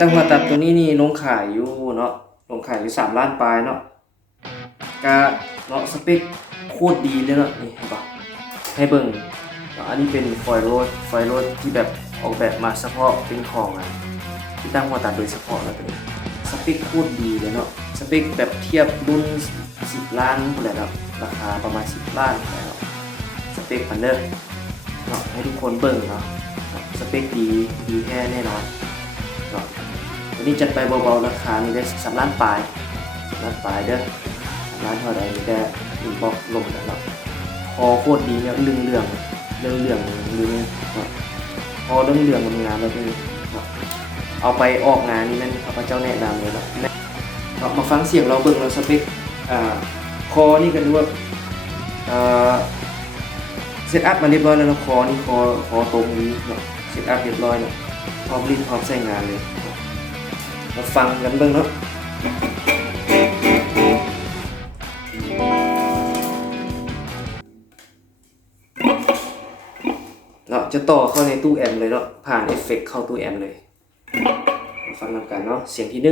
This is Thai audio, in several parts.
ตั้งหัวตัดตัวนี้นี่ลงขายอยู่เนาะลงขายอยู่3 ล้านปลายเนาะกะเนาะสเปคโคตรดีเลยเนาะนี่เห็นปะให้เบิ่งอันนี้เป็นฟอยล์โรดที่แบบออกแบบมาเฉพาะเป็นของที่ตั้งหัวตัดโดยเฉพาะแล้วตัวนี้สเปคโคตรดีเลยเนาะสเปคแบบเทียบรุ่น10 ล้านเลยเนาะราคาประมาณ10 ล้านแล้วสเปคมันเด้อเนาะให้ทุกคนเบิ่งเนาะสเปคดีแท้แน่นอนเนาะวันนี้จัดไปเบาๆราคานี่ได้3 ล้านปลายเด้อ3 ล้านเท่าใดนี่ก็อินบ็อกซ์ลงแล้วเนาะคอโคตรดีเนี่ยเรื่องเนาะพอเรื่องงามแล้วนี่เนาะเอาไปออกงานนี่นั่นข้าพเจ้าแนะนำเลยเนาะมาฟังเสียงเราเบิ่งเราสเปคคอนี่ก็ดูว่าเซตอัพมาเรียบร้อยแล้วเนาะคอนี่คอตรงนี้เนาะเซตอัพเรียบร้อยเนาะพร้อมลิ้นพร้อมใช้งานเลยมาฟังกันเบิ่งเนาะจะต่อเข้าในตู้แอมป์เลยเนาะผ่านเอฟเฟกต์เข้าตู้แอมป์เลยมาฟังกันเนาะเสียงที่1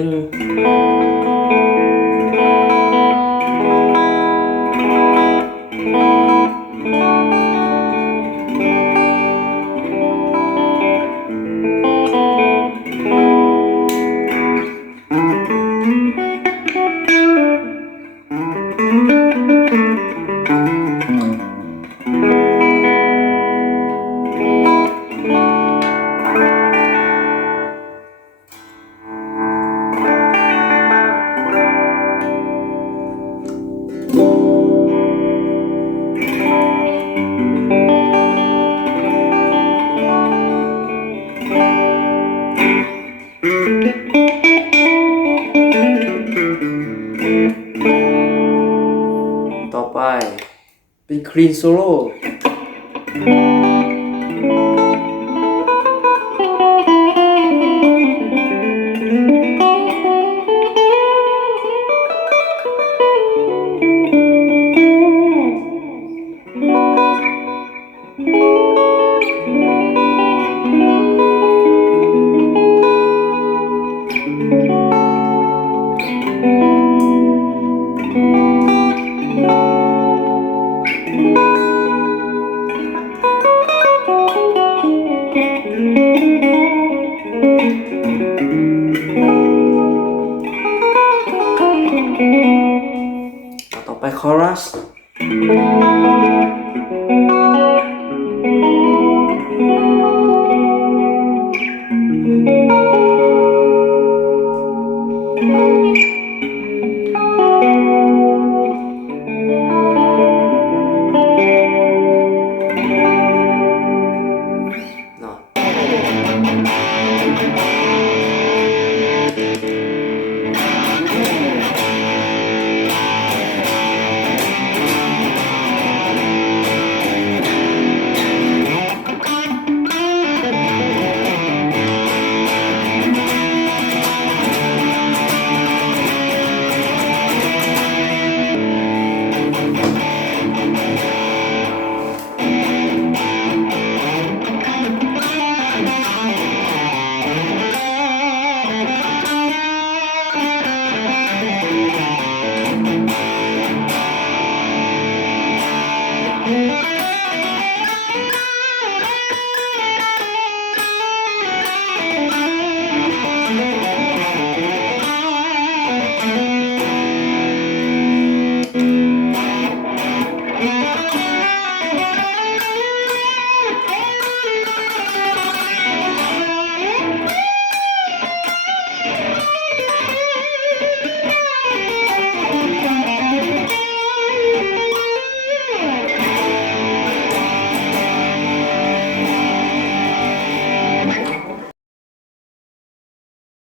ต่อไปเป็นคลีนโซโล่ต่อไปคอรัส